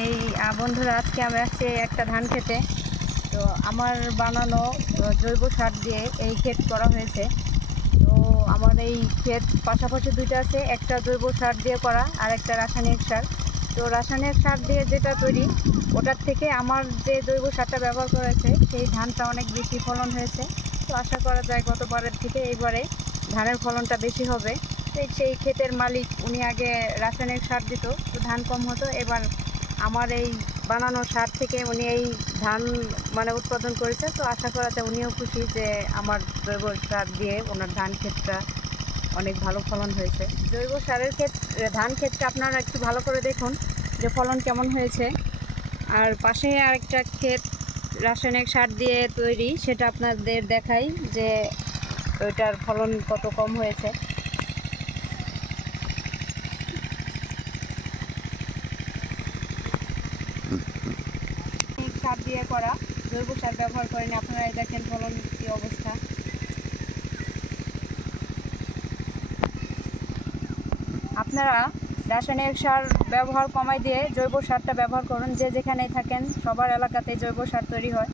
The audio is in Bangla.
এই বন্ধুরা, আজকে আমি আসছি একটা ধান খেতে। তো আমার বানানো জৈব সার দিয়ে এই ক্ষেত করা হয়েছে। তো আমার এই ক্ষেত পাশাপাশি দুইটা আছে, একটা জৈব সার দিয়ে করা আর একটা রাসায়নিক সার। তো রাসায়নিক সার দিয়ে যেটা তৈরি, ওটার থেকে আমার যে জৈব সারটা ব্যবহার করেছে সেই ধানটা অনেক বেশি ফলন হয়েছে। তো আশা করা যায় গতবারের থেকে এইবারে ধানের ফলনটা বেশি হবে। তো সেই ক্ষেতের মালিক উনি আগে রাসায়নিক সার দিত, তো ধান কম হতো। এবার আমার এই বানানো সার থেকে উনি এই ধান উৎপাদন করেছে। তো আশা করা যায় উনিও খুশি যে আমার জৈব সার দিয়ে ওনার ধান ক্ষেতটা অনেক ভালো ফলন হয়েছে। জৈব সারের ধান ক্ষেতটা আপনারা একটু ভালো করে দেখুন যে ফলন কেমন হয়েছে। আর পাশে আরেকটা ক্ষেত রাসায়নিক সার দিয়ে তৈরি, সেটা আপনাদের দেখাই যে ওইটার ফলন কত কম হয়েছে। সার দিয়ে করা, জৈব সার ব্যবহার করেন, আপনারা দেখেন ফলন কি অবস্থা। আপনারা রাসায়নিক সার ব্যবহার কমাই দিয়ে জৈব সারটা ব্যবহার করুন। যে যেখানেই থাকেন সবার এলাকাতে জৈব সার তৈরি হয়।